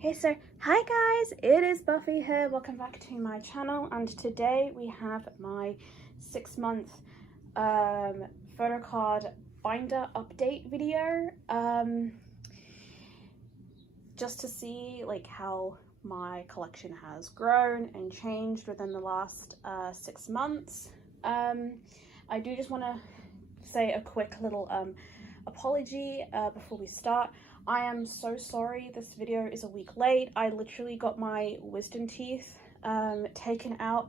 Hey, so hi guys, it is Buffy here. Welcome back to my channel, and today we have my 6-month photocard binder update video, just to see like how my collection has grown and changed within the last 6 months. I do just want to say a quick little apology before we start. I am so sorry this video is a week late. I literally got my wisdom teeth taken out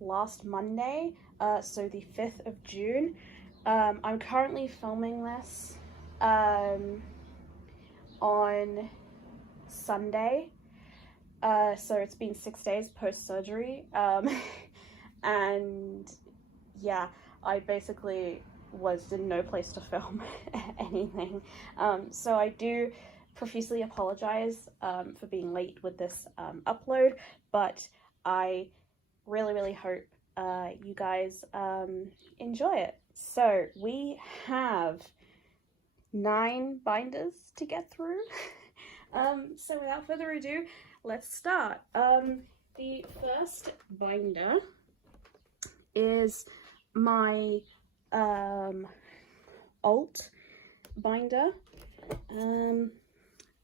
last Monday, so the 5th of June. I'm currently filming this on Sunday, so it's been 6 days post-surgery, and yeah, I basically was in no place to film anything, so I do profusely apologize for being late with this upload, but I really hope you guys enjoy it. So we have 9 binders to get through. So without further ado, let's start. The first binder is my alt binder.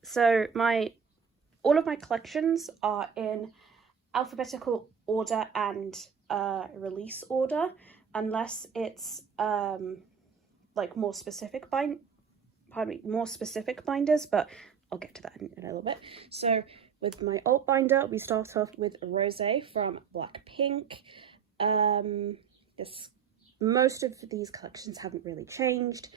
So all of my collections are in alphabetical order and release order, unless it's like more specific binders, but I'll get to that in a little bit. So with my alt binder, we start off with Rosé from Blackpink. Most of these collections haven't really changed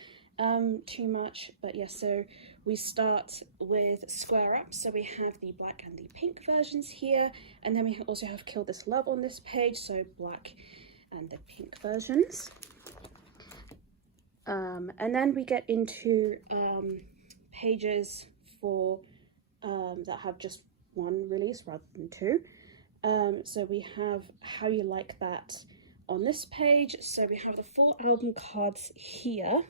too much, but yeah, so we start with Square Up. So we have the black and the pink versions here, and then we also have Kill This Love on this page, so black and the pink versions. And then we get into pages for that have just one release rather than 2. So we have How You Like That on this page. So we have the full album cards here.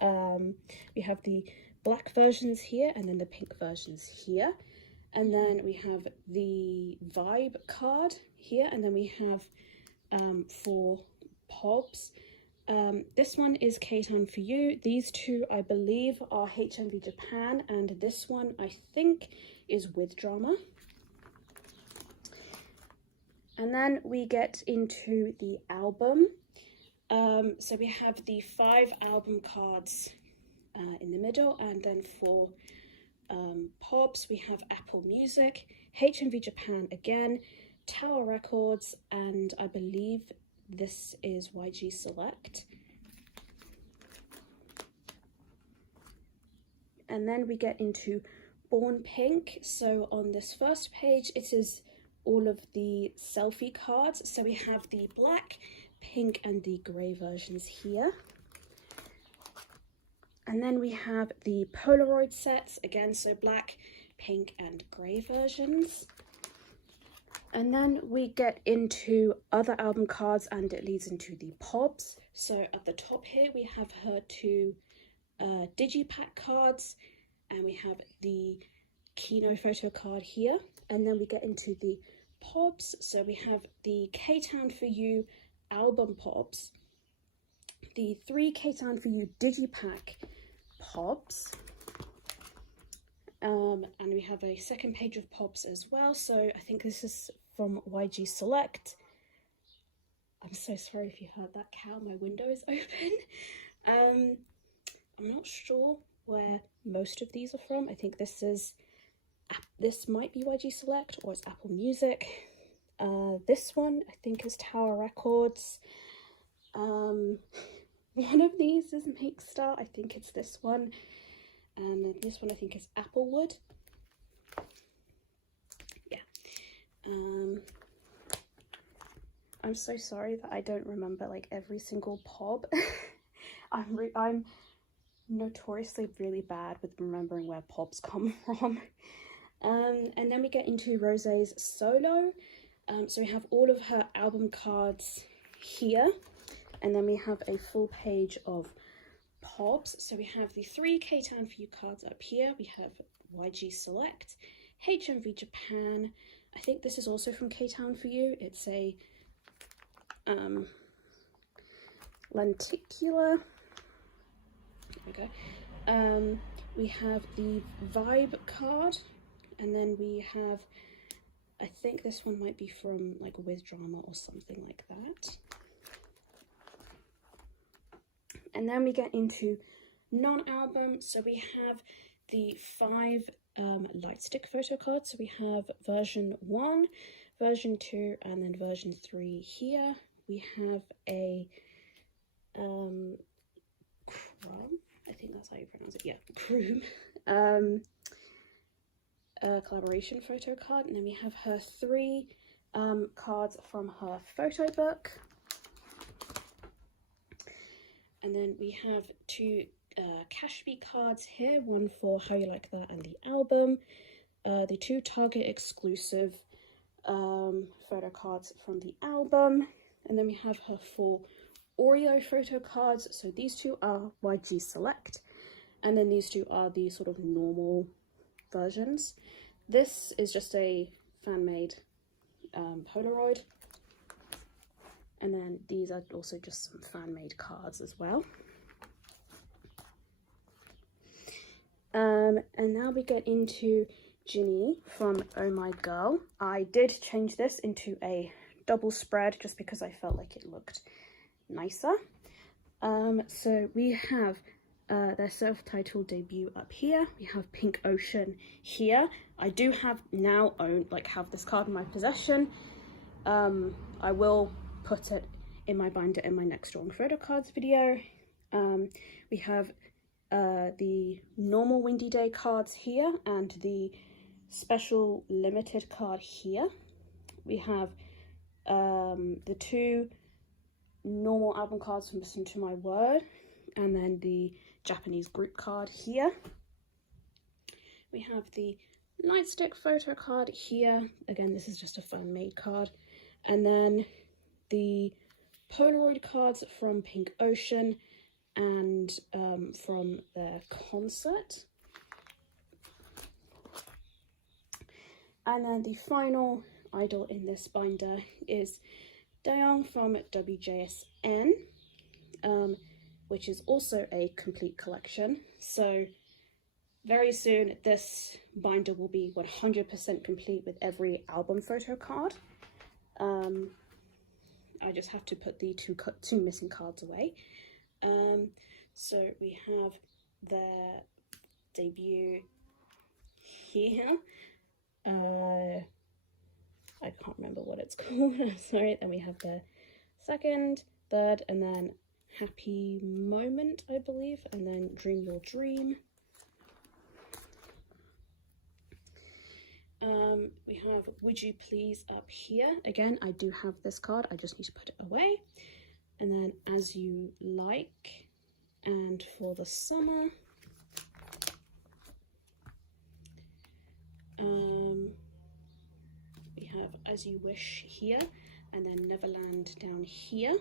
We have the black versions here, and then the pink versions here, and then we have the vibe card here, and then we have 4 pobs. This one is K-Town For You. These 2 I believe are HMV Japan, and this one I think is With Drama. And then we get into the album. So we have the 5 album cards in the middle, and then for pobs we have Apple Music, HMV Japan again, Tower Records, and I believe this is YG Select. And then we get into Born Pink. So on this first page it is all of the selfie cards. So we have the black, pink and the grey versions here. And then we have the Polaroid sets again, so black, pink and grey versions. And then we get into other album cards, and it leads into the pobs. So at the top here we have her 2 digipack cards, and we have the Kino photo card here. And then we get into the pobs. So we have the K-Town For You album pobs, the 3 K-Town For You digipack pobs, and we have a second page of pobs as well. So I think this is from YG Select. I'm so sorry if you heard that cow, my window is open. I'm not sure where most of these are from. I think this might be YG Select, or it's Apple Music. This one I think is Tower Records. One of these is Make Star, I think it's this one, and this one I think is Applewood. Yeah. I'm so sorry that I don't remember like every single pob. I'm notoriously really bad with remembering where pobs come from. And then we get into Rosé's solo. So we have all of her album cards here, and then we have a full page of pobs. So we have the 3 K-Town For You cards up here. We have YG Select, HMV Japan. I think this is also from K-Town for You. It's a lenticular. There we go. We have the Vibe card, and then we have, I think this one might be from like With Drama or something like that. And then we get into non-album. So we have the 5 light stick photo cards. So we have version 1, version 2, and then version 3 here. We have a Chrome, I think that's how you pronounce it, yeah, Chrome, collaboration photo card, and then we have her 3 cards from her photo book, and then we have 2 Cashby cards here, one for How You Like That and the album, the 2 Target exclusive photo cards from the album, and then we have her 4 i.o.i photo cards. So these 2 are YG Select, and then these 2 are the sort of normal versions. This is just a fan-made Polaroid, and then these are also just some fan-made cards as well. And now we get into Ginny from Oh My Girl. I did change this into a double spread just because I felt like it looked nicer. So we have their self-titled debut up here. We have Pink Ocean here. I do have now have this card in my possession. I will put it in my binder in my next drawing photo cards video. We have the normal Windy Day cards here and the special limited card here. We have the 2 normal album cards from Listen to My Word, and then the Japanese group card here. We have the nightstick photo card here. Again, this is just a fan-made card. And then the Polaroid cards from Pink Ocean and from their concert. And then the final idol in this binder is Dayoung from WJSN, which is also a complete collection. So very soon this binder will be 100% complete with every album photo card. I just have to put the two missing cards away. So we have their debut here. I can't remember what it's called, I'm sorry. Then we have the 2nd, 3rd, and then Happy Moment, I believe, and then Dream Your Dream. We have Would You Please up here. Again, I do have this card, I just need to put it away. And then As You Like, and For the Summer. We have As You Wish here, and then Neverland down here.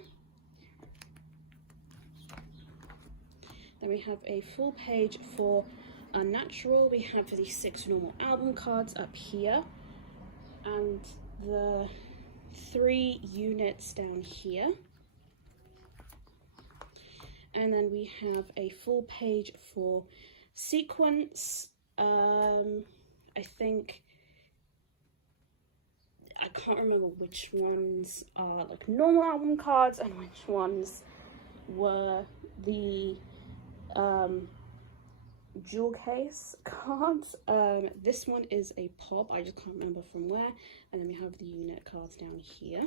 Then we have a full page for Unnatural. We have the 6 normal album cards up here, and the 3 units down here. And then we have a full page for Sequence. I think, I can't remember which ones are like normal album cards and which ones were the jewel case cards. This one is a pop, I just can't remember from where. And then we have the unit cards down here.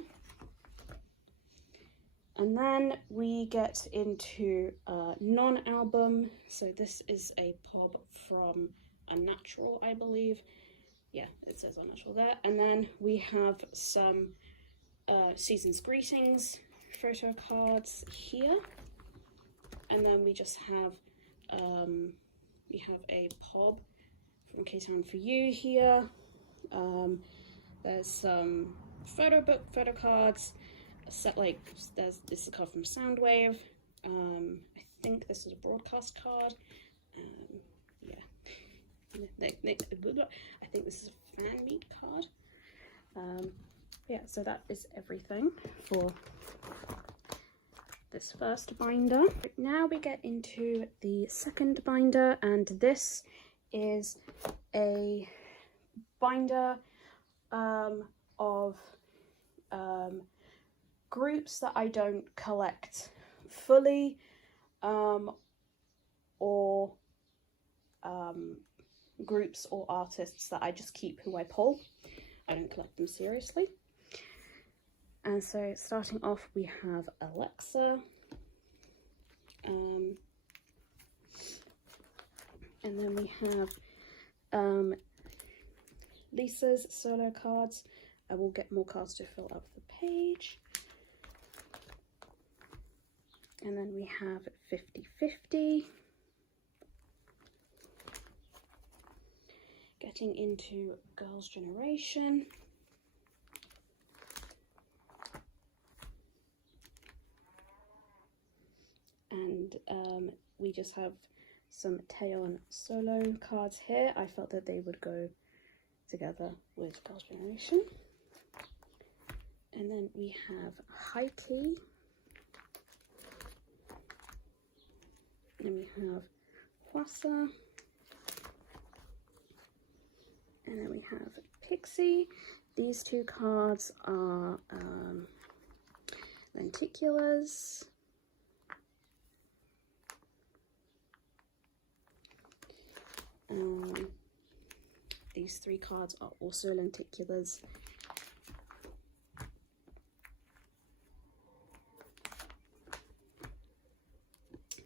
And then we get into non-album. So this is a pop from Unnatural, I believe. Yeah, it says Unnatural there. And then we have some Season's Greetings photo cards here. And then we just have a POB from K-Town for You here. There's some photo book photo cards. This is a card from Soundwave. I think this is a broadcast card. Yeah. I think this is a fan meet card. Yeah, so that is everything for this first binder. Now we get into the second binder, and this is a binder of groups that I don't collect fully, or groups or artists that I just keep who I pull. I don't collect them seriously. And so starting off we have Alexa, and then we have Lisa's solo cards. I will get more cards to fill up the page. And then we have 50/50. Getting into Girls' Generation. And we just have some Taeyeon solo cards here. I felt that they would go together with Girls' Generation. And then we have Heike. And we have Hwasa. And then we have Pixie. These two cards are lenticulars. These three cards are also lenticulars.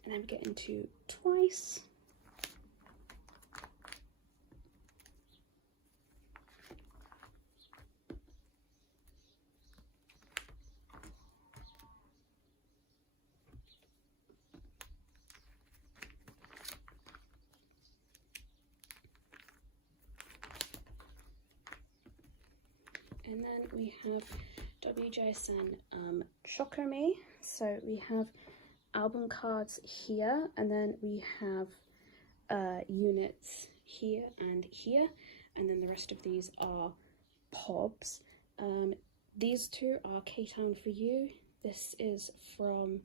And then we get into Twice. And then we have WJSN Chocomi. So we have album cards here, and then we have units here and here, and then the rest of these are POBs. These two are K-Town for You. This is from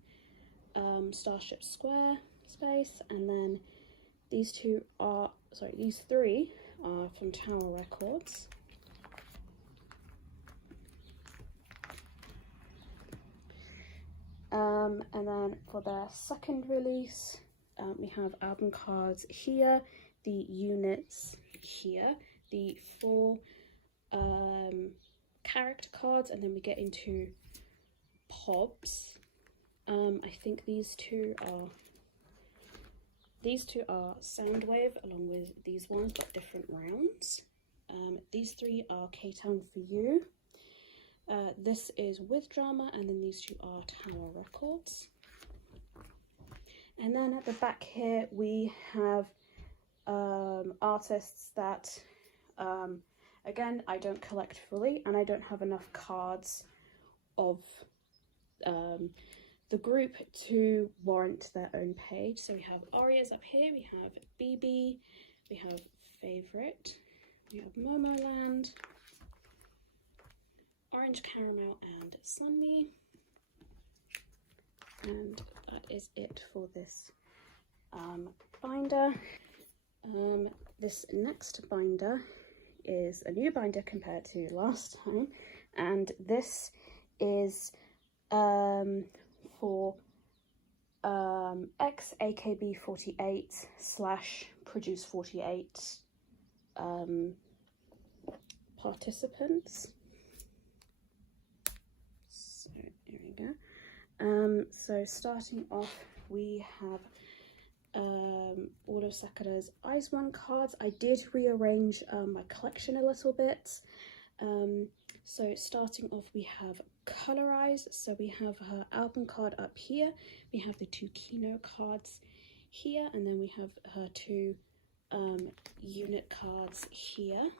Starship Square Space, and then these three are from Tower Records. And then for their second release, we have album cards here, the units here, the 4 character cards, and then we get into POBs. I think these two are Soundwave along with these ones, but different rounds. These 3 are K-Town for You. This is With Drama, and then these 2 are Tower Records. And then at the back here we have artists that, again, I don't collect fully, and I don't have enough cards of the group to warrant their own page. So we have Arias up here, we have BB, we have Favorite, we have Momoland, Orange Caramel and Sunmi. And that is it for this binder. This next binder is a new binder compared to last time, and this is for ex-AKB48 / Produce 48 participants. So here we go. So starting off, we have all of Sakura's i.o.i cards. I did rearrange my collection a little bit. So starting off, we have Colorize. So we have her album card up here, we have the 2 Kino cards here, and then we have her 2 unit cards here.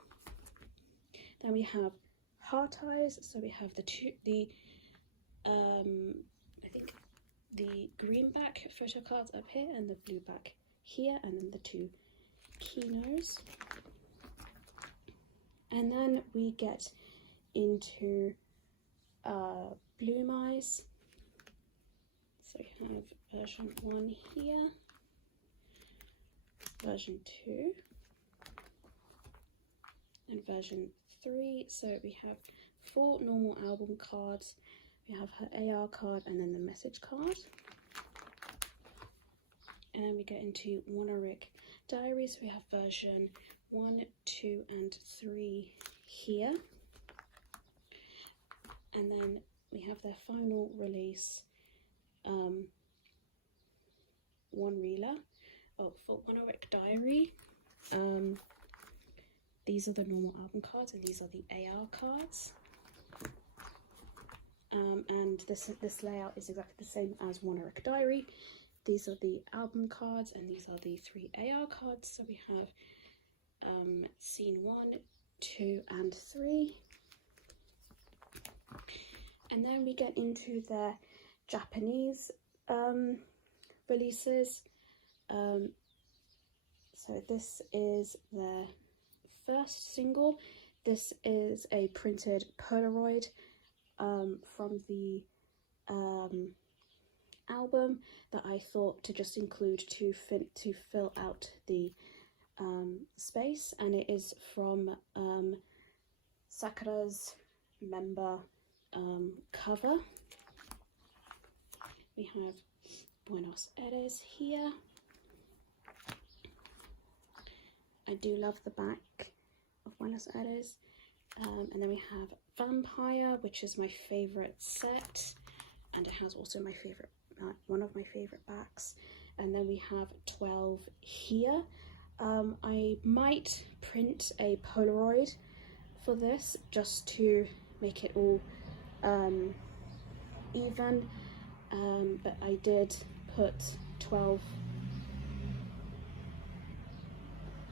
Then we have Heart Eyes. So we have I think the green back photo cards up here and the blue back here, and then the 2 Kinos. And then we get into Bloom Eyes. So we have version 1 here, version 2, and version 3. So we have 4 normal album cards. We have her AR card and then the message card. And then we get into i.o.i Diary. So we have version 1, 2, and 3 here. And then we have their final release, one reeler for i.o.i Diary. These are the normal album cards, and these are the AR cards. And this layout is exactly the same as i.o.i Diary. These are the album cards, and these are the 3 AR cards. So we have scene 1, 2, and 3. And then we get into their Japanese releases. So this is their first single. This is a printed Polaroid from the album that I thought to just include to fill out the space, and it is from Sakura's member cover. We have Buenos Aires here. I do love the back of Buenos Aires. And then we have Vampire, which is my favourite set, and it has also my favourite, one of my favourite backs. And then we have 12 here. I might print a Polaroid for this just to make it all even, but I did put 12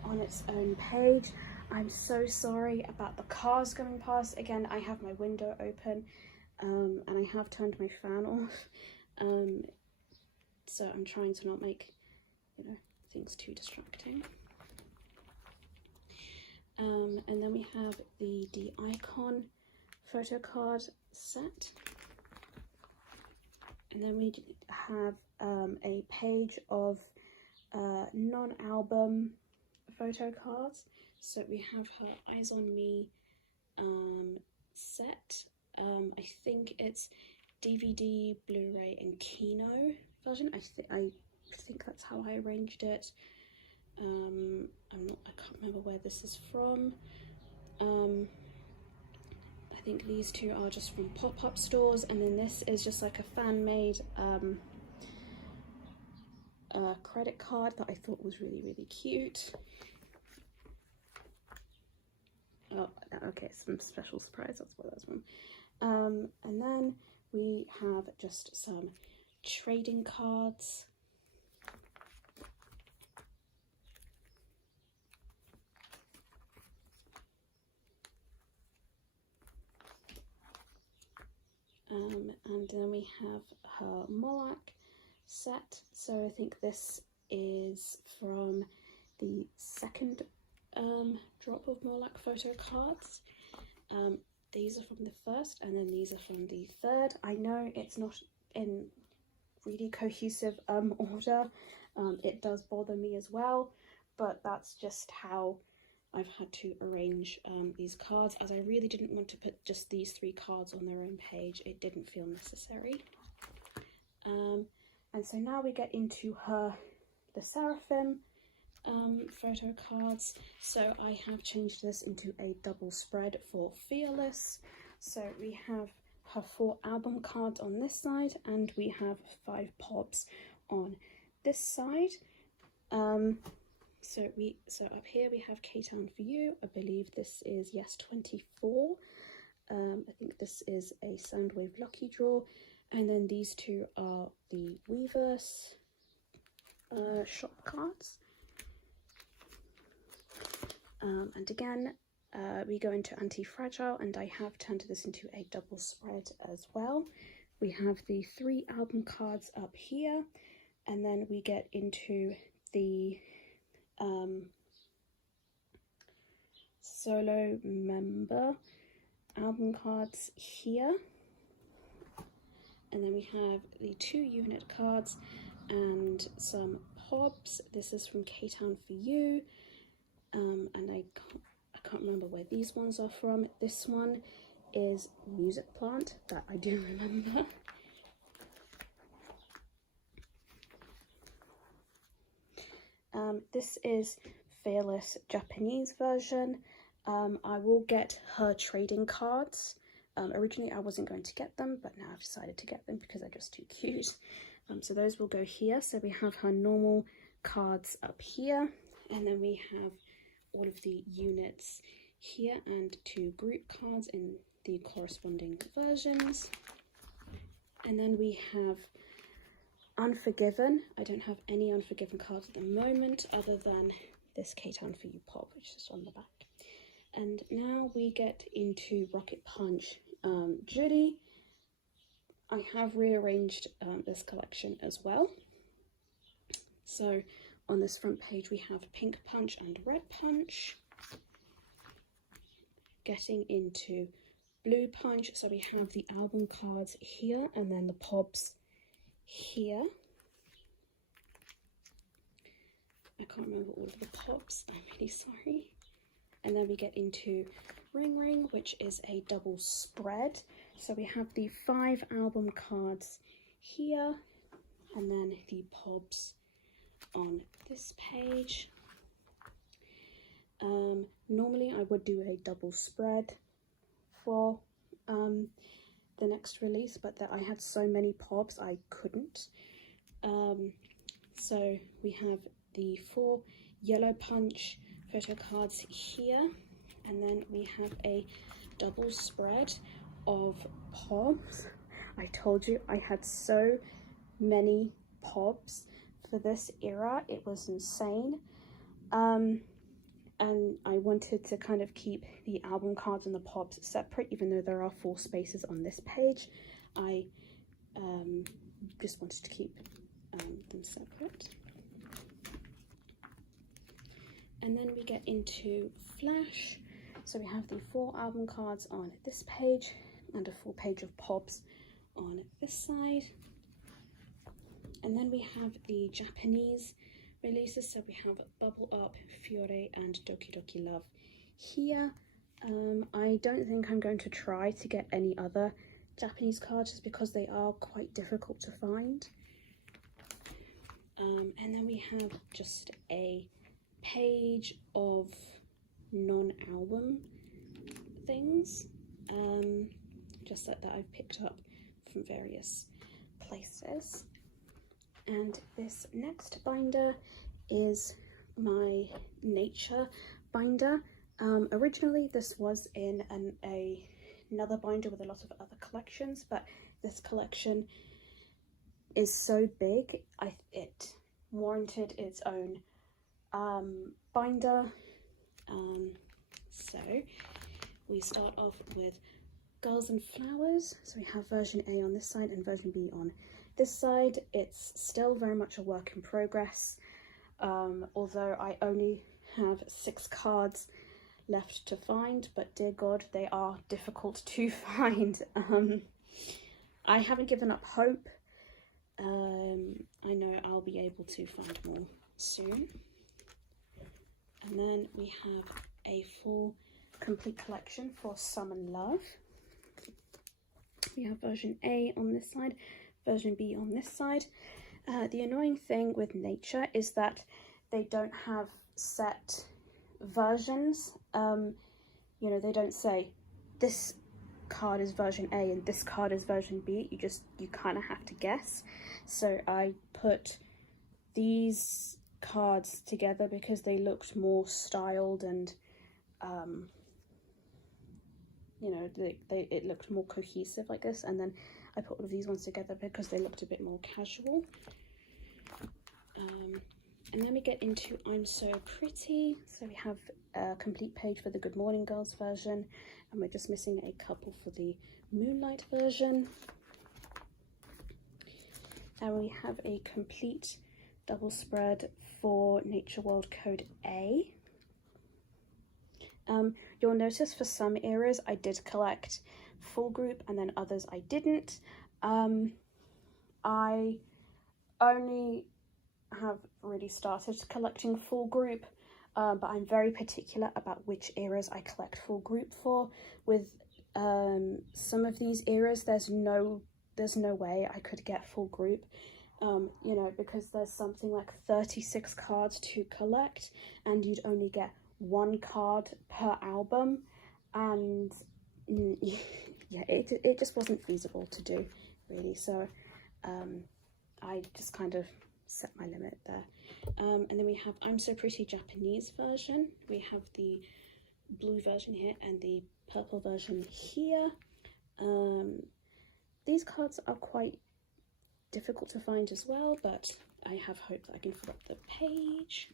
on its own page. I'm so sorry about the cars going past. Again, I have my window open, and I have turned my fan off, so I'm trying to not make, you know, things too distracting. And then we have the i.o.i photo card set, and then we have a page of non-album photo cards. So we have her Eyes on Me set. I think it's DVD, Blu-ray, and Kino version. I think that's how I arranged it. I can't remember where this is from. I think these two are just from pop-up stores, and then this is just like a fan-made credit card that I thought was really, really cute. Oh, okay, some special surprise, that's what that's from. And then we have just some trading cards. And then we have her Moloch set. So I think this is from the second drop of Moloch photo cards. These are from the first, and then these are from the third. I know it's not in really cohesive order. It does bother me as well, but that's just how I've had to arrange these cards, as I really didn't want to put just these 3 cards on their own page. It didn't feel necessary. And so now we get into the Seraphim photo cards. So I have changed this into a double spread for Fearless. So we have her 4 album cards on this side, and we have 5 pops on this side. So up here we have K-Town for You. I believe this is Yes 24. I think this is a Soundwave Lucky Draw. And then these 2 are the Weverse shop cards. And again, we go into Anti-Fragile, and I have turned this into a double spread as well. We have the 3 album cards up here, and then we get into the solo member album cards here, and then we have the 2 unit cards and some pobs. This is from K-Town for You, and I can't remember where these ones are from. This one is Music Plant, that I do remember. This is Fearless Japanese version. I will get her trading cards. Originally I wasn't going to get them, but now I've decided to get them because they're just too cute. So those will go here. So we have her normal cards up here, and then we have all of the units here and 2 group cards in the corresponding versions. And then we have Unforgiven. I don't have any Unforgiven cards at the moment other than this K-Town for You pop, which is on the back. And now we get into Rocket Punch Judy. I have rearranged this collection as well. So on this front page we have Pink Punch and Red Punch. Getting into Blue Punch, so we have the album cards here and then the pobs here. I can't remember all of the pobs, I'm really sorry. And then we get into Ring Ring, which is a double spread. So we have the 5 album cards here and then the pobs on this page. Normally I would do a double spread for the next release, but that I had so many pobs I couldn't. So we have the 4 Yellow Punch photo cards here, and then we have a double spread of pobs. I told you I had so many pobs for this era, it was insane. And I wanted to kind of keep the album cards and the pobs separate, even though there are 4 spaces on this page. I just wanted to keep them separate. And then we get into Flash. So we have the 4 album cards on this page and a full page of pobs on this side. And then we have the Japanese releases. So we have Bubble Up, Fiore and Doki Doki Love here. I don't think I'm going to try to get any other Japanese cards just because they are quite difficult to find. And then we have just a page of non-album things, just that I've picked up from various places. And this next binder is my nature binder. Originally this was in another binder with a lot of other collections, but this collection is so big it warranted its own binder. So we start off with Girls and Flowers. So we have version A on this side and version B on this side. It's still very much a work in progress, although I only have 6 cards left to find, but dear God, they are difficult to find. I haven't given up hope. I know I'll be able to find more soon. And then we have a full complete collection for Summon Love. We have version A on this side, version B on this side. The annoying thing with Nature is that they don't have set versions. You know, they don't say this card is version A and this card is version B. You kind of have to guess. So I put these cards together because they looked more styled and you know, it looked more cohesive like this, and then I put all of these ones together because they looked a bit more casual. And then we get into I'm So Pretty. So we have a complete page for the Good Morning Girls version, and we're just missing a couple for the Moonlight version. And we have a complete double spread for Nature World Code A. You'll notice for some eras I did collect full group and then others I didn't. I only have really started collecting full group, but I'm very particular about which eras I collect full group for. With some of these eras, there's no way I could get full group, you know, because there's something like 36 cards to collect and you'd only get one card per album, and yeah, it just wasn't feasible to do, really. So I just kind of set my limit there. And then we have I'm So Pretty Japanese version. We have the blue version here and the purple version here. These cards are quite difficult to find as well, but I have hope that I can fill up the page.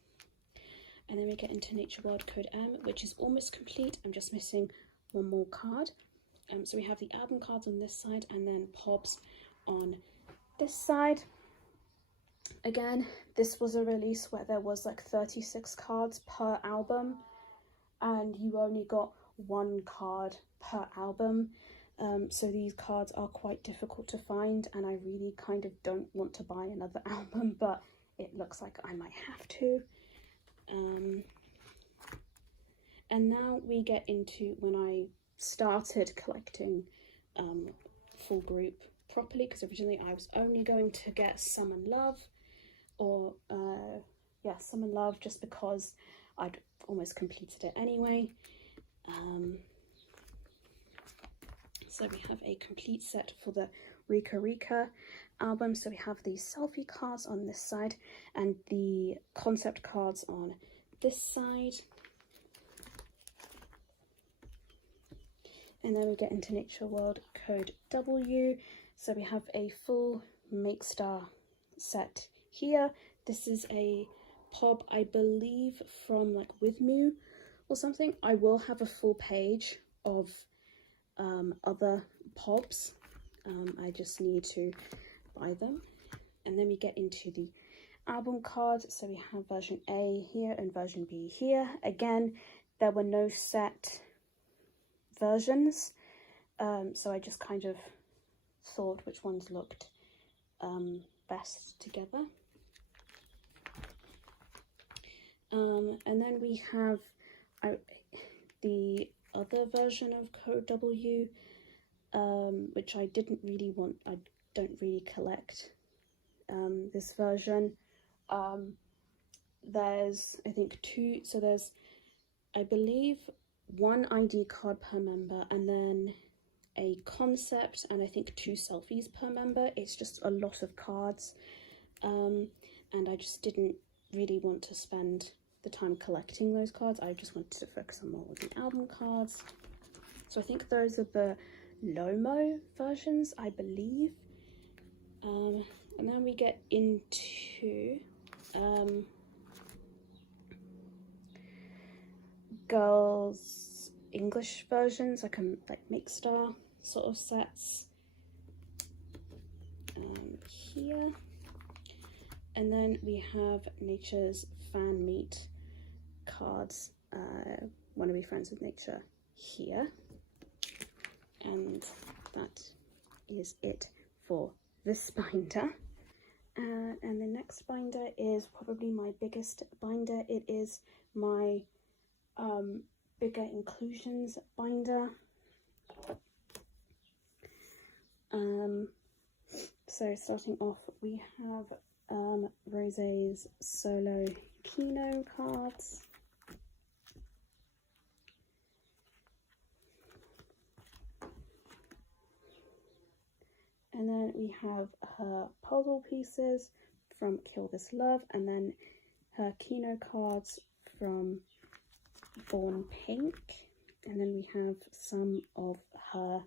And then we get into Nature World Code M, which is almost complete. I'm just missing one more card. So we have the album cards on this side and then POBs on this side. Again, this was a release where there was like 36 cards per album and you only got one card per album. So these cards are quite difficult to find, and I really kind of don't want to buy another album, but it looks like I might have to. And now we get into when I started collecting full group properly, because originally I was only going to get Summon Love, or yeah, Summon Love, just because I'd almost completed it anyway. So we have a complete set for the Rika Rika album. So we have the selfie cards on this side and the concept cards on this side. And then we get into Nature World Code W. So we have a full Make Star set here. This is a POB, I believe, from like With Mew or something. I will have a full page of other POBs. I just need to buy them. And then we get into the album cards. So we have version A here and version B here. Again, there were no set versions, so I just kind of thought which ones looked best together. And then we have the other version of Code W, which I didn't really want. I don't really collect this version. There's, I think, two, so there's, I believe, one ID card per member and then a concept and I think 2 selfies per member. It's just a lot of cards, and I just didn't really want to spend the time collecting those cards. I just wanted to focus on more of the album cards. So I think those are the Lomo versions, I believe. And then we get into girls' English versions, like Make Star sort of sets here. And then we have Nature's Fan Meet cards, Wanna Be Friends with Nature here. And that is it for this binder. And the next binder is probably my biggest binder. It is my bigger inclusions binder. So starting off, we have Rosé's solo Kino cards. And then we have her puzzle pieces from Kill This Love, and then her Kino cards from Born Pink. And then we have some of her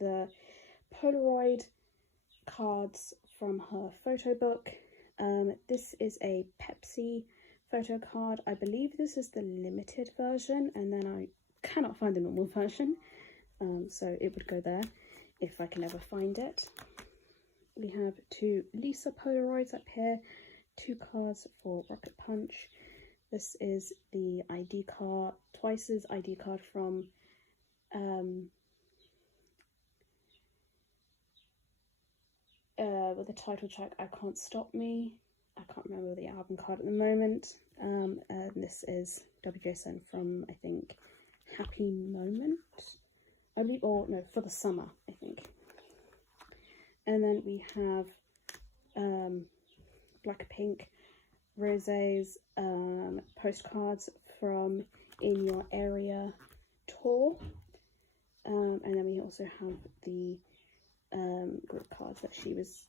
the Polaroid cards from her photo book. This is a Pepsi photo card. I believe this is the limited version, and then I cannot find the normal version. So it would go there if I can ever find it. We have 2 Lisa Polaroids up here, 2 cards for Rocket Punch. This is the ID card, Twice's ID card from with the title track I Can't Stop Me. I can't remember the album card at the moment. And this is WJSN from, I think, Happy Moment, I believe, or no, For the Summer, I think. And then we have Blackpink Rosé's postcards from In Your Area tour. And then we also have the group cards that she was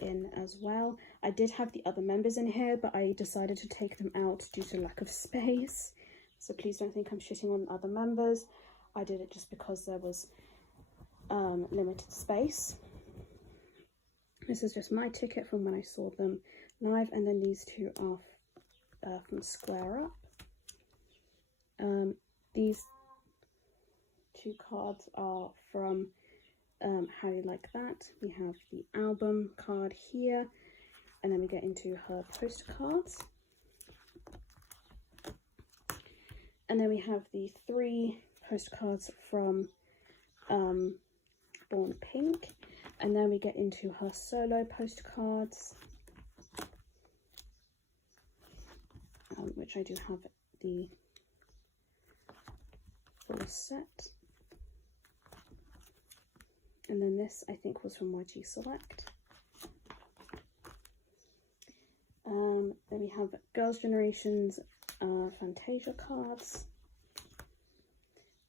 in as well. I did have the other members in here, but I decided to take them out due to lack of space. So please don't think I'm shitting on other members. I did it just because there was limited space. This is just my ticket from when I saw them live, and then these two are from Square Up. These two cards are from How You Like That. We have the album card here, and then we get into her postcards. And then we have the 3 postcards from Born Pink, and then we get into her solo postcards, which I do have the full set. And then this, I think, was from YG Select. Then we have Girls' Generation's Fantasia cards.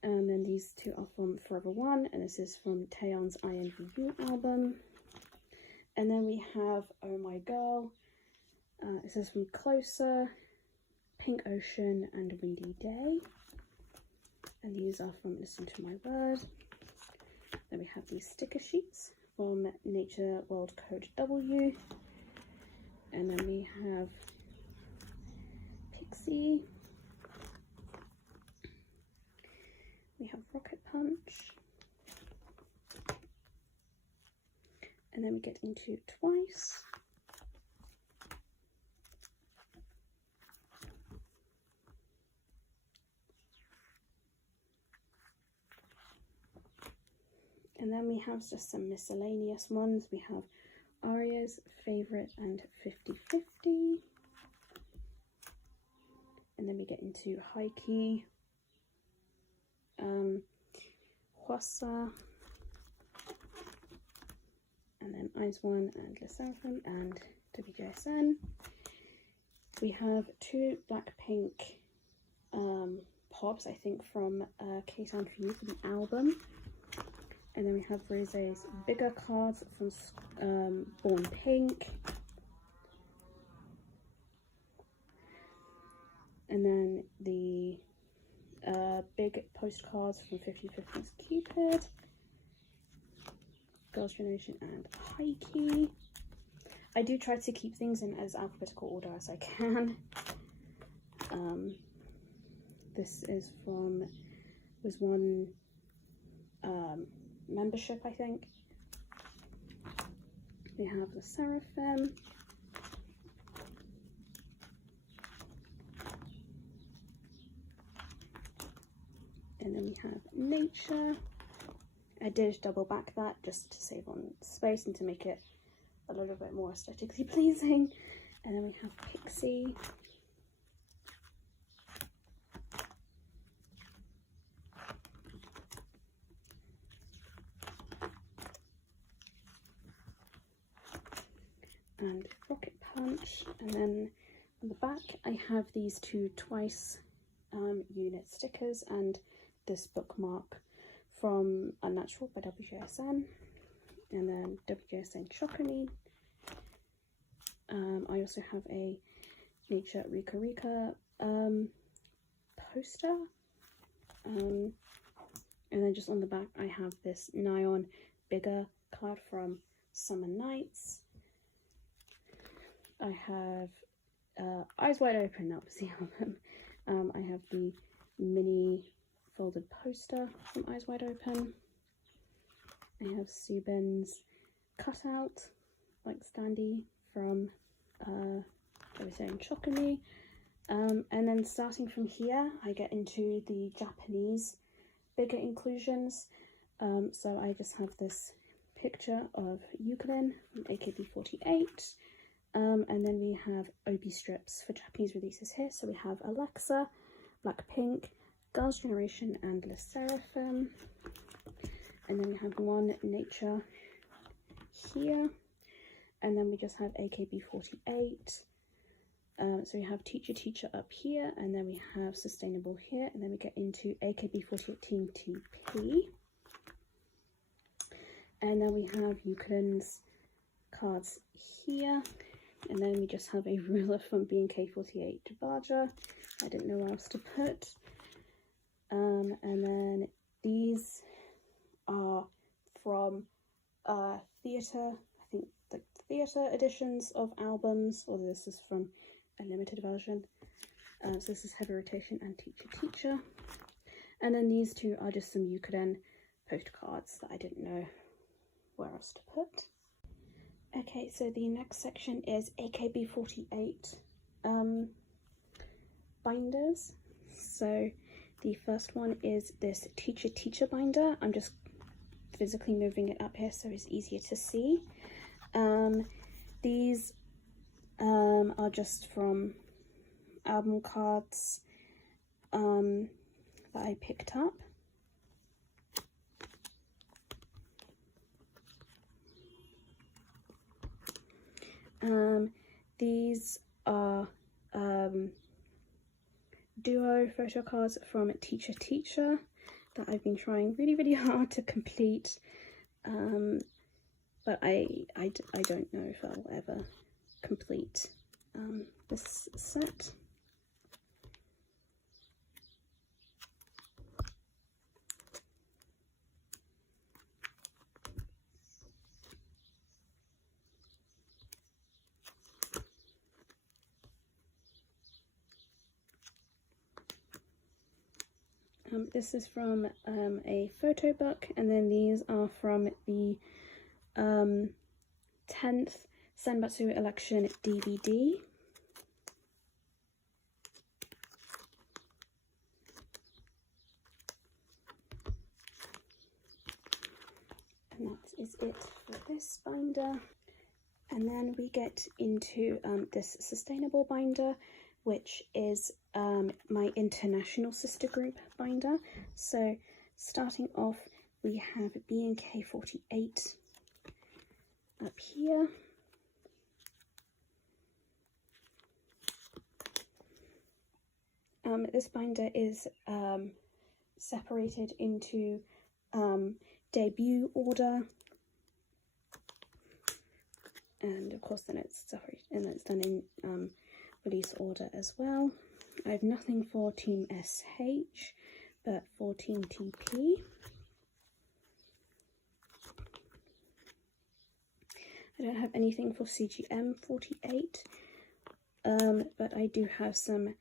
And then these two are from Forever One, and this is from Taeyeon's INVU album. And then we have Oh My Girl. This is from Closer, Pink Ocean, and Windy Day. And these are from Listen to My Word. Then we have these sticker sheets from Nature World Code W. And then we have Pixie. We have Rocket Punch. And then we get into Twice. And then we have just some miscellaneous ones. We have Aria's Favorite and 50/50. And then we get into High Key, Hwasa, and then I.o.i and Le Seraphim and WJSN. We have 2 Blackpink pops, I think, from K-Sound for You for the album. And then we have Rosé's bigger cards from Born Pink. And then the big postcards from 50/50's Cupid, Girls' Generation, and High Key. I do try to keep things in as alphabetical order as I can. This is from, was one membership, I think. We have the Seraphim. And then we have Nature. I did double back that just to save on space and to make it a little bit more aesthetically pleasing. And then we have Pixie. And Rocket Punch. And then on the back I have these 2 Twice unit stickers and this bookmark from Unnatural by WJSN, and then WJSN Chocony. I also have a Nature Rika Rika poster, and then just on the back I have this Nyan bigger card from Summer Nights. I have Eyes Wide Open, that was the album. I have the mini folded poster from Eyes Wide Open. I have Subin's cutout, like standee, from I was saying Chocony. And then starting from here, I get into the Japanese bigger inclusions. So I just have this picture of Yukirin from AKB48. And then we have OB strips for Japanese releases here. So we have Alexa, Blackpink, Girls' Generation, and Le Sserafim. And then we have One Nature here. And then we just have AKB48. So we have Teacher up here, and then we have Sustainable here, and then we get into AKB48 Team TP. And then we have Yukirin's cards here, and then we just have a ruler from BNK48 Baja. I didn't know where else to put. And then these are from theatre, I think the theatre editions of albums, or this is from a limited version. So this is Heavy Rotation and Teacher. And then these two are just some Yukirin postcards that I didn't know where else to put. Okay, so the next section is AKB48 binders. So the first one is this Teacher binder. I'm just physically moving it up here so it's easier to see. These are just from album cards that I picked up. These are duo photo cards from Teacher that I've been trying really hard to complete, but I don't know if I'll ever complete this set. This is from a photo book, and then these are from the 10th Senbatsu Election DVD. And that is it for this binder. And then we get into this Sustainable binder, which is my international sister group binder. So starting off, we have BNK48 up here. This binder is separated into debut order, and of course then it's separated and it's done in release order as well. I have nothing for Team SH, but for Team TP. I don't have anything for CGM48, but I do have some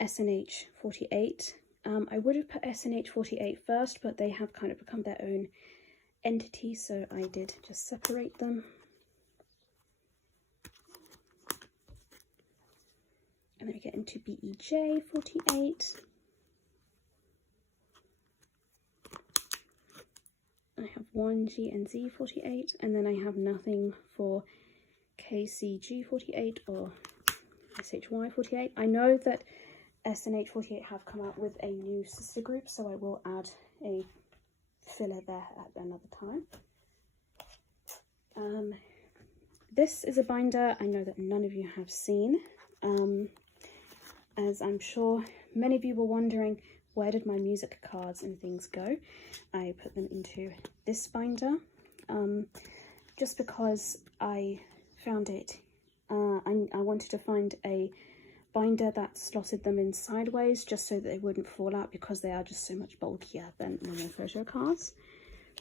SNH48. I would have put SNH48 first, but they have kind of become their own entity, so I did just separate them. And then we get into BEJ48. I have one GNZ48, and then I have nothing for KCG48 or SHY48. I know that SNH48 have come out with a new sister group, so I will add a filler there at another time. This is a binder I know that none of you have seen. As I'm sure many of you were wondering, where did my music cards and things go? I put them into this binder, just because I found it, I wanted to find a binder that slotted them in sideways just so that they wouldn't fall out, because they are just so much bulkier than normal photo cards.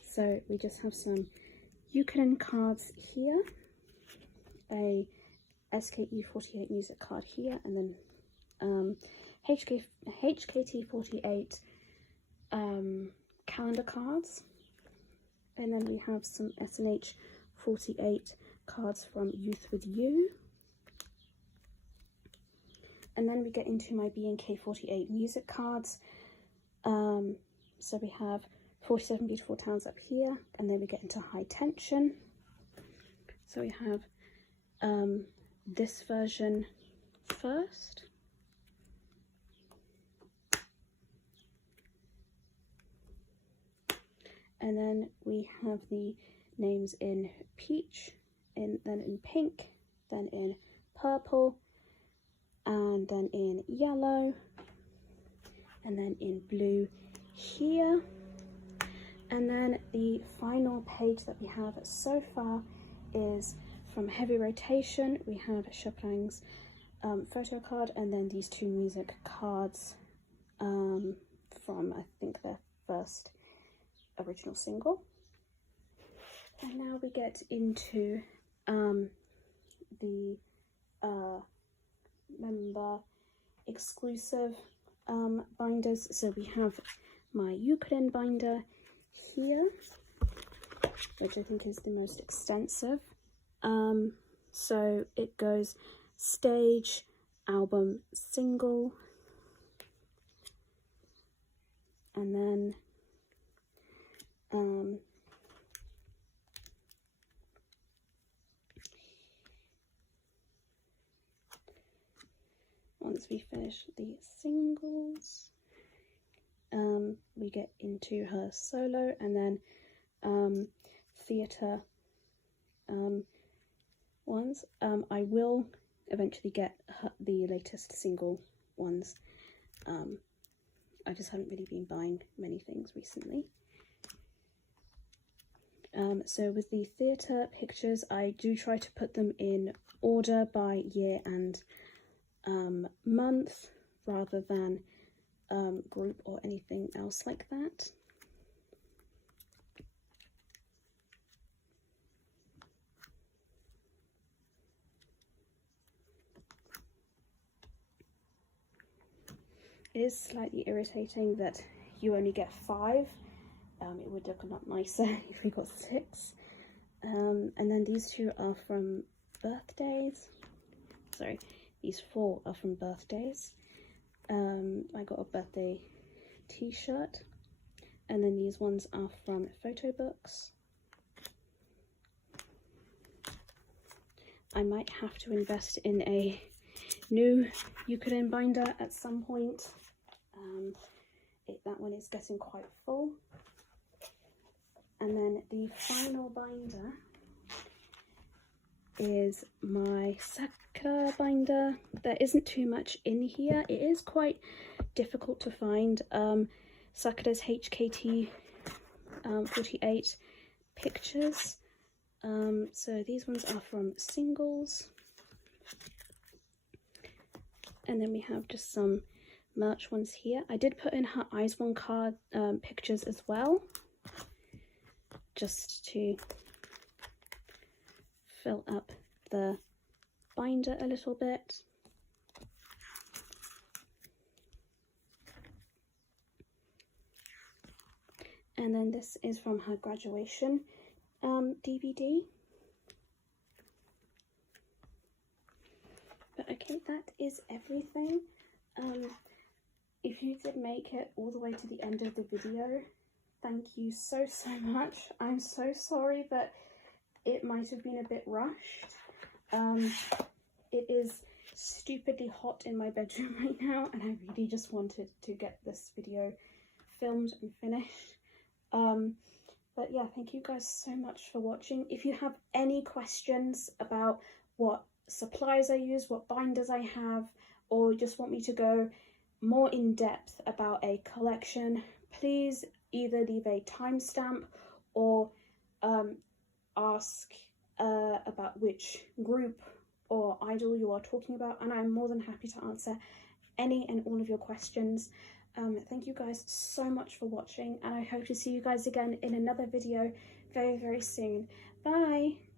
So we just have some Yukirin cards here, a SKE48 music card here, and then HKT48 calendar cards, and then we have some SNH48 cards from Youth with You, And then we get into my B&K48 music cards. So we have 47 Beautiful Towns up here, and then we get into High Tension. So we have this version first. And then we have the names in peach, then in pink, then in purple, and then in yellow, and then in blue here. And then the final page that we have so far is from Heavy Rotation. We have Chopin's photo card, and then these two music cards from, I think, their first original single. And now we get into the member exclusive binders. So we have my Yukirin binder here, which I think is the most extensive. So it goes stage, album, single, and then once we finish the singles, we get into her solo, and then theatre ones. I will eventually get the latest single ones. I just haven't really been buying many things recently. So with the theatre pictures, I do try to put them in order by year and month, rather than group or anything else like that. It is slightly irritating that you only get 5. It would look a lot nicer if we got 6. And then these 2 are from birthdays. Sorry, these 4 are from birthdays. I got a birthday t-shirt, and then these ones are from photo books. I might have to invest in a new Yukirin binder at some point. That one is getting quite full. And then the final binder is my Sakura binder. There isn't too much in here. It is quite difficult to find. Sakura's HKT 48 pictures. So these ones are from singles. And then we have just some merch ones here. I did put in her i.o.i card pictures as well, just to fill up the binder a little bit. And then this is from her graduation DVD. But okay, that is everything. If you did make it all the way to the end of the video, thank you so much. I'm so sorry that it might have been a bit rushed. It is stupidly hot in my bedroom right now, and I really just wanted to get this video filmed and finished. But yeah, thank you guys so much for watching. If you have any questions about what supplies I use, what binders I have, or just want me to go more in depth about a collection, please either leave a timestamp or ask about which group or idol you are talking about, and I'm more than happy to answer any and all of your questions. Thank you guys so much for watching, and I hope to see you guys again in another video very, very soon. Bye!